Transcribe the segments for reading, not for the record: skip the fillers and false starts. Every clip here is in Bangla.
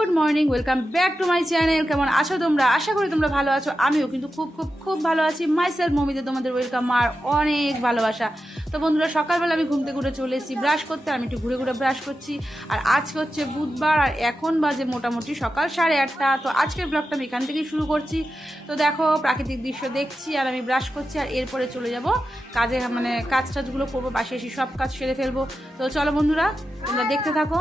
Good morning, welcome back to my channel. কেমন আছো তোমরা? আশা করি তোমরা ভালো আছো। আমিও কিন্তু খুব খুব খুব ভালো আছি। মাইসেলফ মমিতে তোমাদের ওয়েলকাম আর অনেক ভালোবাসা। তো বন্ধুরা, সকালবেলা আমি ঘুম থেকে উঠে চলে এসেছি ব্রাশ করতে। আমি একটু ঘুরে ঘুরে ব্রাশ করছি। আর আজকে হচ্ছে বুধবার, আর এখন বাজে মোটামুটি সকাল 8:30। তো আজকের ব্লগটা আমি এখান থেকেই শুরু করছি। তো দেখো, প্রাকৃতিক দৃশ্য দেখছি আর আমি ব্রাশ করছি। আর এরপরে চলে যাব কাজে, মানে কাজ টাজগুলো করবো, বাসে এসে সব কাজ সেরে ফেলবো। তো চলো বন্ধুরা, তোমরা দেখতে থাকো।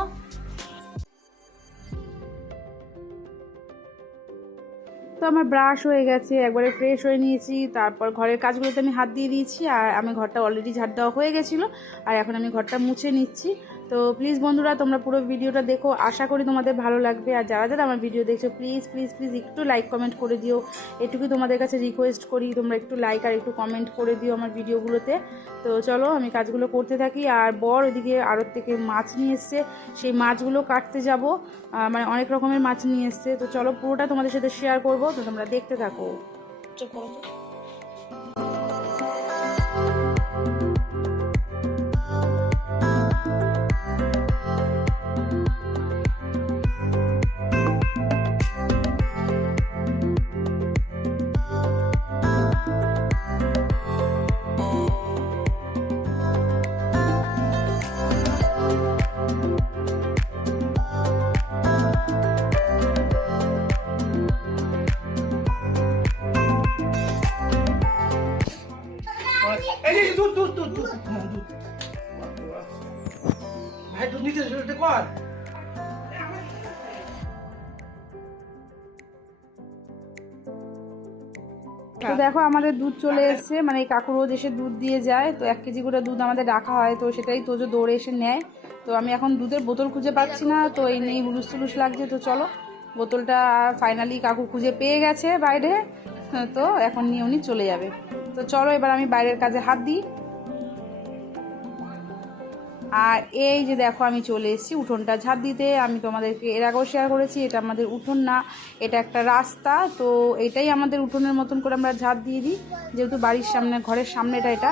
তো আমার ব্রাশ হয়ে গেছে, একবারে ফ্রেশ হয়ে নিয়েছি। তারপর ঘরের কাজগুলোতে আমি হাত দিয়ে দিয়েছি। আর আমি ঘরটা অলরেডি ঝাড় দেওয়া হয়ে গেছিলো, আর এখন আমি ঘরটা মুছে নিচ্ছি। তো প্লিজ বন্ধুরা, তোমরা পুরো ভিডিওটা দেখো, আশা করি তোমাদের ভালো লাগবে। আর যারা যারা আমার ভিডিও দেখছো, প্লিজ প্লিজ প্লিজ একটু লাইক কমেন্ট করে দিও। এটুকুই তোমাদের কাছে রিকোয়েস্ট করি, তোমরা একটু লাইক আর একটু কমেন্ট করে দিও আমার ভিডিওগুলোতে। তো চলো আমি কাজগুলো করতে থাকি। আর বর ওইদিকে আড়ত থেকে মাছ নিয়ে এসছে, সেই মাছগুলো কাটতে যাব। মানে অনেক রকমের মাছ নিয়ে এসছে। তো চলো পুরোটা তোমাদের সাথে শেয়ার করবো, তো তোমরা দেখতে থাকো। দুধ দুধ দুধ দুধ দুধ ভাই, দুধ নিতে কর। তো দেখো, আমাদের দুধ চলে এসছে। মানে এই কাকু রোজ এসে দুধ দিয়ে যায়। তো 1 কেজি করে দুধ আমাদের রাখা হয়, তো সেটাই তোজো দৌড়ে এসে নেয়। তো আমি এখন দুধের বোতল খুঁজে পাচ্ছি না, তো এই নেই, হুলুস তুলুস লাগছে। তো চলো, বোতলটা ফাইনালি কাকু খুঁজে পেয়ে গেছে বাইরে। তো এখন নিয়ে উনি চলে যাবে। তো চলো এবার আমি বাইরের কাজে হাত দিই। আর এই যে দেখো, আমি চলে এসেছি উঠোনটা ঝাড় দিতে। আমি তোমাদেরকে এর আগেও শেয়ার করেছি, এটা আমাদের উঠোন না, এটা একটা রাস্তা। তো এটাই আমাদের উঠোনের মতন করে আমরা ঝাড় দিয়ে দিই, যেহেতু বাড়ির সামনে, ঘরের সামনেটা এটা।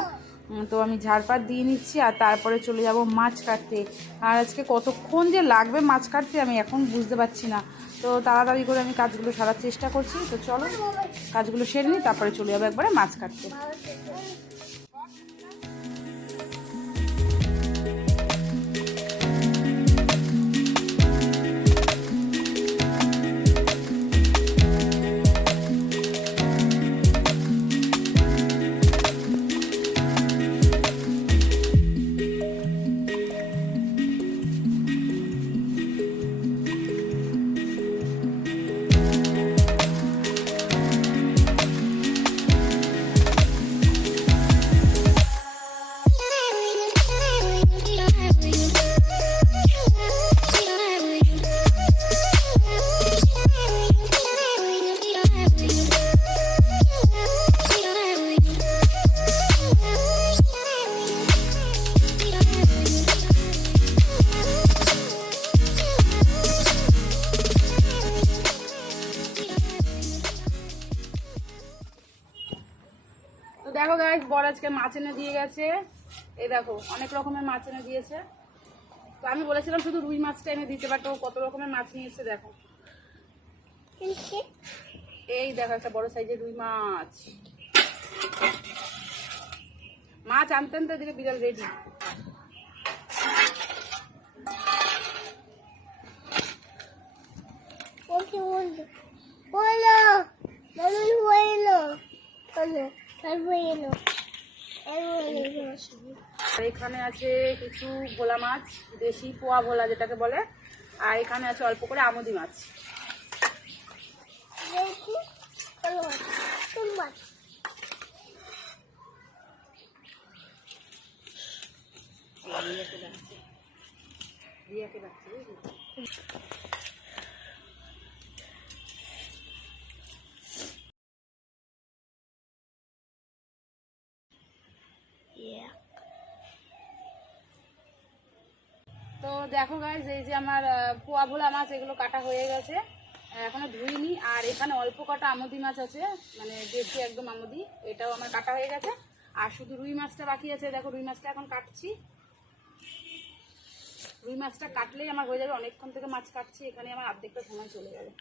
তো আমি ঝাড়পাট দিয়ে নিচ্ছি, আর তারপরে চলে যাব মাছ কাটতে। আর আজকে কতক্ষণ যে লাগবে মাছ কাটতে আমি এখন বুঝতে পারছি না। তো তাড়াতাড়ি করে আমি কাজগুলো সারার চেষ্টা করছি। তো চলো কাজগুলো সেরে নিই, তারপরে চলে যাবো একবারে মাছ কাটতে। তো দেখো গাইস, বর আজকে মাছ এনে দিয়ে গেছে। এই দেখো, অনেক রকমের মাছ এনে দিয়েছে। তো আমি বলেছিলাম শুধু রুই মাছটা এনে দিতে, বাট ও কত রকমের মাছ নিয়ে এসেছে দেখো। এই দেখো, একটা বড় সাইজের রুই মাছ। মাছ আনতে আনতে এদিকে বিড়াল রেডি। আর এখানে আছে কিছু ভোলা মাছ, দেশি পোয়া ভোলা যেটাকে বলে। আর এখানে আছে অল্প করে আমুদি মাছ। তো দেখো গাইস, এই যে আমার পোয়া ভোলা মাছ, এগুলো কাটা হয়ে গেছে, এখনো ধুইনি। আর এখানে অল্প কটা আমুদি মাছ আছে, মানে দেশি একদম আমুদি, এটাও আমার কাটা হয়ে গেছে। আর শুধু রুই মাছটা বাকি আছে। দেখো, রুই মাছটা এখন কাটছি। রুই মাছটা কাটলেই আমার হয়ে যাবে। অনেকক্ষণ থেকে মাছ কাটছি, এখানে আমার অর্ধেকটা সময় চলে যাবে।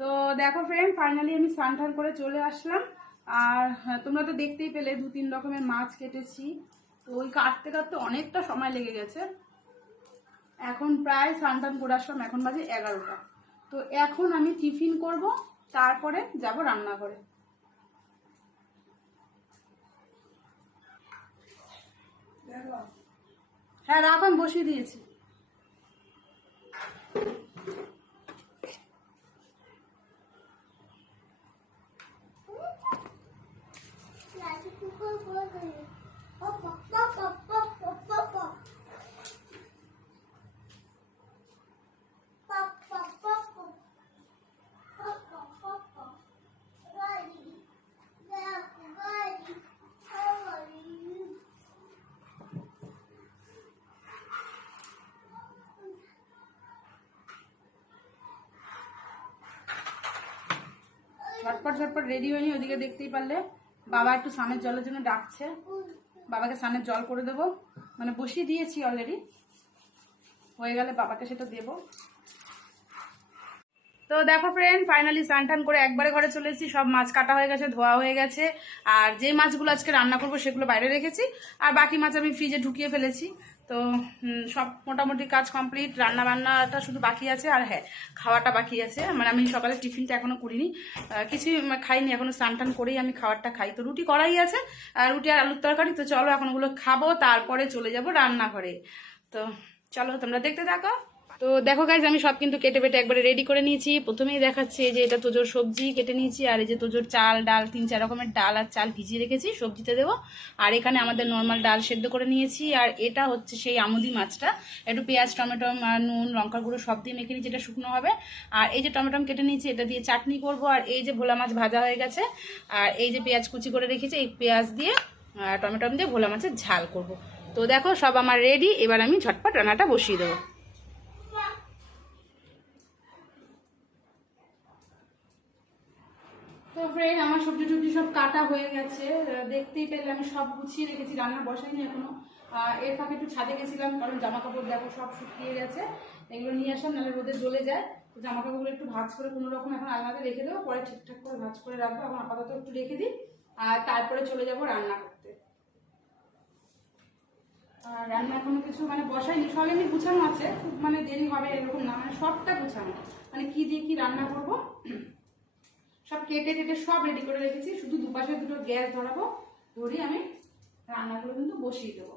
তো দেখো ফ্রেন্ড, ফাইনালি আমি স্নান টান করে চলে আসলাম। আর তোমরা তো দেখতেই পেলে 2-3 রকমের মাছ কেটেছি। তো ওই কাটতে কাটতে অনেকটা সময় লেগে গেছে। এখন প্রায় স্নান টান করে আসলাম, এখন বাজে 11টা। তো এখন আমি টিফিন করব, তারপরে যাব রান্নাঘরে। হ্যাঁ রাখ, আমি বসিয়ে দিয়েছি। ঝটপট ঝটপট রেডি হয়নি, ওদিকে দেখতেই পারলে বাবা একটু স্নানের জলের জন্য ডাকছে। বাবাকে স্নানের জল করে দেবো, মানে বসিয়ে দিয়েছি অলরেডি, হয়ে গেলে বাবাকে সেটা দেবো। তো দেখো ফ্রেন্ড, ফাইনালি স্নান টান করে একবারে ঘরে চলে এসেছি। সব মাছ কাটা হয়ে গেছে, ধোয়া হয়ে গেছে। আর যে মাছগুলো আজকে রান্না করবো সেগুলো বাইরে রেখেছি, আর বাকি মাছ আমি ফ্রিজে ঢুকিয়ে ফেলেছি। তো সব মোটামুটি কাজ কমপ্লিট, রান্না বান্নাটা শুধু বাকি আছে। আর হ্যাঁ, খাওয়াটা বাকি আছে, মানে আমি সকালে টিফিনটা এখনো করিনি, কিছুই খাইনি এখনো। স্নান টান করেই আমি খাবারটা খাই। তো রুটি করাই আছে, রুটি আর আলুর তরকারি। তো চলো এখন ওগুলো খাবো, তারপরে চলে যাব রান্নাঘরে। তো চলো তোমরা দেখতে থাকো। তো দেখো গাইজ, আমি সব কিন্তু কেটে বেটে একবারে রেডি করে নিয়েছি। প্রথমেই দেখাচ্ছি এই যে এটা তোজোর সবজি কেটে নিয়েছি, আর এই যে তোজোর চাল ডাল 3-4 রকমের ডাল আর চাল ভিজিয়ে রেখেছি সবজিতে দেবো। আর এখানে আমাদের নর্মাল ডাল সেদ্ধ করে নিয়েছি। আর এটা হচ্ছে সেই আমুদি মাছটা, একটু পেঁয়াজ টমেটো আর নুন লঙ্কার গুঁড়ো সব দিয়ে মেখে নিয়েছি, এটা শুকনো হবে। আর এই যে টমেটো কেটে নিয়েছি, এটা দিয়ে চাটনি করব। আর এই যে ভোলা মাছ ভাজা হয়ে গেছে, আর এই যে পেঁয়াজ কুচি করে রেখেছি, এই পেঁয়াজ দিয়ে টমেটো দিয়ে ভোলা মাছের ঝাল করব। তো দেখো সব আমার রেডি, এবার আমি ঝটপট রান্নাটা বসিয়ে দেবো। তো ফ্রেন্ড, আমার সবজি টবজি সব কাটা হয়ে গেছে, দেখতেই পেলে আমি সব গুছিয়ে রেখেছি, রান্না বসাইনি এখনো। এর ফাঁকে একটু ছাদে গেছিলাম, কারণ জামা কাপড় দেখো সব শুকিয়ে গেছে, এগুলো নিয়ে আসলাম, নাহলে রোদে জ্বলে যায়। তো জামা কাপড়গুলো একটু ভাঁজ করে কোনো রকম এখন আলমারিতে রেখে দেবো, পরে ঠিকঠাক করে ভাঁজ করে রাখবো। এখন আপাতত একটু রেখে দিই, আর তারপরে চলে যাব রান্না করতে। আর রান্না এখনো কিছু মানে বসাইনি, সব এমনি গুছানো আছে, খুব মানে দেরি হবে এরকম না, মানে সবটা গুছানো, মানে কি দিয়ে কি রান্না করবো সব কেটে কেটে সব রেডি করে রেখেছি। শুধু দুপাশে দুটো গ্যাস ধরাবো, ধরিয়ে আমি রান্নাগুলো কিন্তু বসিয়ে দেবো।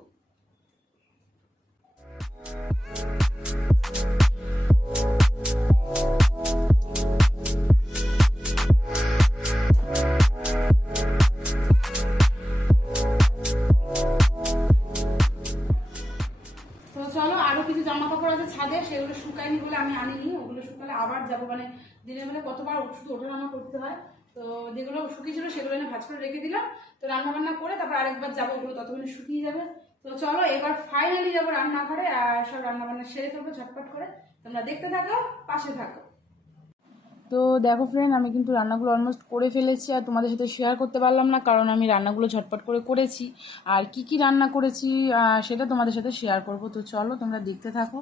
তো চলো, আরো কিছু জামা কাপড় আছে ছাদে, সেগুলো শুকায়নি বলে আমি আনিনি। ওগুলো শুকালে আবার যাবো, মানে দিনের বেলা কতবার শুধু ওঠানামা করতে হয়। তো যেগুলো শুকিয়েছিল সেগুলো এনে ভাঁজ করে রেখে দিলাম। তো রান্না বান্না করে তারপর আরেকবার যাবো, ওগুলো ততক্ষণে শুকিয়ে যাবে। তো চলো এবার ফাইনালি যাবো রান্নাঘরে, আর সব রান্না বান্না সেরে ফেলবো ঝটপট করে। তোমরা দেখতে থাকো, পাশে থাকো। তো দেখো ফ্রেন্ড, আমি কিন্তু রান্নাগুলো অলমোস্ট করে ফেলেছি, আর তোমাদের সাথে শেয়ার করতে পারলাম না, কারণ আমি রান্নাগুলো ঝটপট করে করেছি। আর কি কি রান্না করেছি সেটা তোমাদের সাথে শেয়ার করব। তো চলো তোমরা দেখতে থাকো।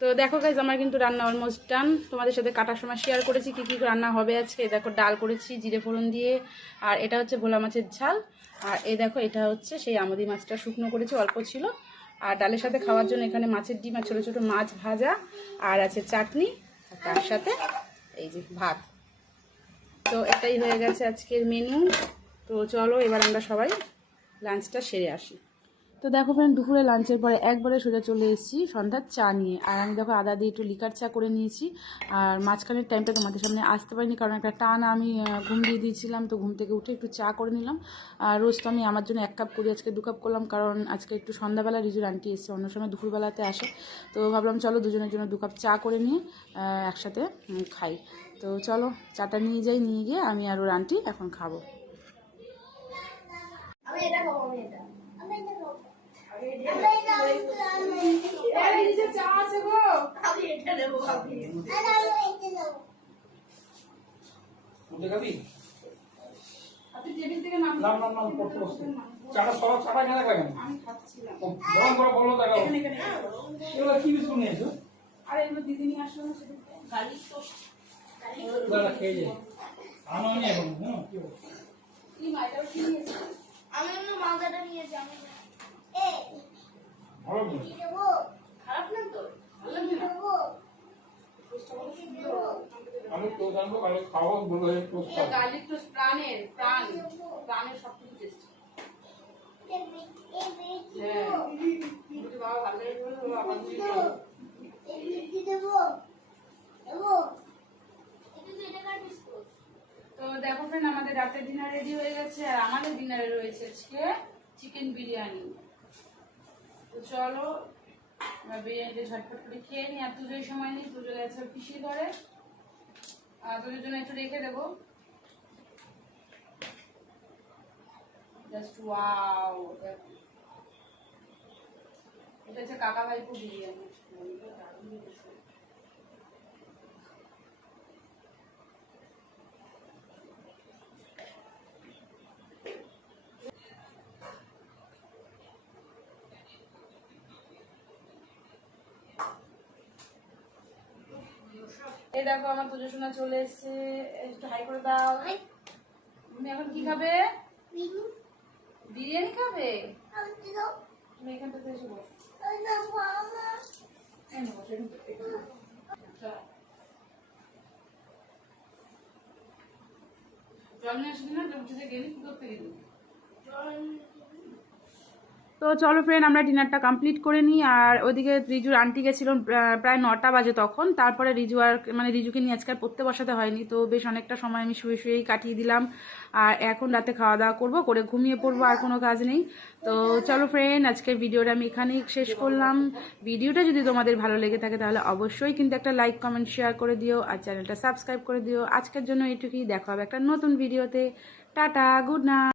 তো দেখো গাইজ, আমার কিন্তু রান্না অলমোস্ট ডান। তোমাদের সাথে কাটার সময় শেয়ার করেছি কি কি রান্না হবে আজকে। দেখো ডাল করেছি জিরে ফোড়ন দিয়ে, আর এটা হচ্ছে ভোলা মাছের ঝাল, আর এই দেখো এটা হচ্ছে সেই আমুদি মাছটা শুকনো করেছি, অল্প ছিল। আর ডালের সাথে খাওয়ার জন্য এখানে মাছের ডিম আর ছোটো ছোটো মাছ ভাজা, আর আছে চাটনি, তার সাথে এই যে ভাত। তো এটাই হয়ে গেছে আজকের মেনু। তো চলো এবার আমরা সবাই লাঞ্চটা সেরে আসি। তো দেখো ফ্রেন্ড, দুপুরে লাঞ্চের পরে একবারে সোজা চলে এসেছি সন্ধ্যার চা নিয়ে। আর আমি দেখো আদা দিয়ে একটু লিকার চা করে নিয়েছি। আর মাঝখানের টাইমটা তোমাদের সামনে আসতে পারিনি, কারণ একটা টানা আমি ঘুম দিয়ে দিয়েছিলাম। তো ঘুম থেকে উঠে একটু চা করে নিলাম। আর রোজ তো আমি আমার জন্য 1 কাপ করি, আজকে 2 কাপ করলাম, কারণ আজকে একটু সন্ধ্যাবেলা রিজুর আন্টি এসছে, অন্য সময় দুপুরবেলাতে আসে। তো ভাবলাম চলো দুজনের জন্য 2 কাপ চা করে নিয়ে একসাথে খাই। তো চলো চাটা নিয়ে যাই, নিয়ে গিয়ে আমি আর ওর আন্টি এখন খাবো। কি বিস্কুট নিয়েছো? আরে এবার দিদি নিয়ে আসলো না, সেটা গার্লিক টোস্ট খেয়ে যাই। আমি এখন কি মাইটাও কি নিয়েছে? আমি অন্য মালদাটা নিয়েছি। আমি ভালো জিনিস। খারাপ না তো? ভালো লাগে না? আমি তো জানবো কালে খাওয়া বলে টোস্ট খাবো। গার্লিক টোস্ট প্রাণের সব কিছু টেস্ট। হ্যাঁ বাবা ভালো লাগে বলে বাবা তুমি খাও। তো দেখো ফ্রেন্ড, আমাদের রাতের ডিনার রেডি হয়ে গেছে। আর আমাদের ডিনারে রয়েছে আজকে চিকেন বিরিয়ানি। তো চলো আমরা বিরিয়ানিটা ঝটপট করে খেয়ে নিই। আর তুজোর সময় নেই, তুজো গেছে পিসির ঘরে। আর তুজোর জন্য একটু রেখে দেবো। জাস্ট ওয়াও, এটা হচ্ছে কাকা ভাইপো বিরিয়ানি। এই দেখো আমার পুজো শোনা চলে এসছে, একটু হাই করে দাও। তুমি এখন কি খাবে? বিরিয়ানি খাবে? তুমি এখানটাতে এসে বসো। জল নিয়ে আসবি না? উঠে গেলি কি করতে গেলি? তো চলো ফ্রেন্ড, আমরা ডিনারটা কমপ্লিট করে নিই। আর ওইদিকে রিজুর আন্টি গেছিল প্রায় 9টা বাজে তখন। তারপরে রিজুকে নিয়ে আজকে আর পড়তে বসাতে হয়নি। তো বেশ অনেকটা সময় আমি শুয়ে শুয়েই কাটিয়ে দিলাম। আর এখন রাতে খাওয়া দাওয়া করবো, করে ঘুমিয়ে পড়বো, আর কোনো কাজ নেই। তো চলো ফ্রেন্ড, আজকের ভিডিওটা আমি এখানেই শেষ করলাম। ভিডিওটা যদি তোমাদের ভালো লেগে থাকে তাহলে অবশ্যই কিন্তু একটা লাইক কমেন্ট শেয়ার করে দিও, আর চ্যানেলটা সাবস্ক্রাইব করে দিও। আজকের জন্য এইটুকুই, দেখা হবে একটা নতুন ভিডিওতে। Tata, good night.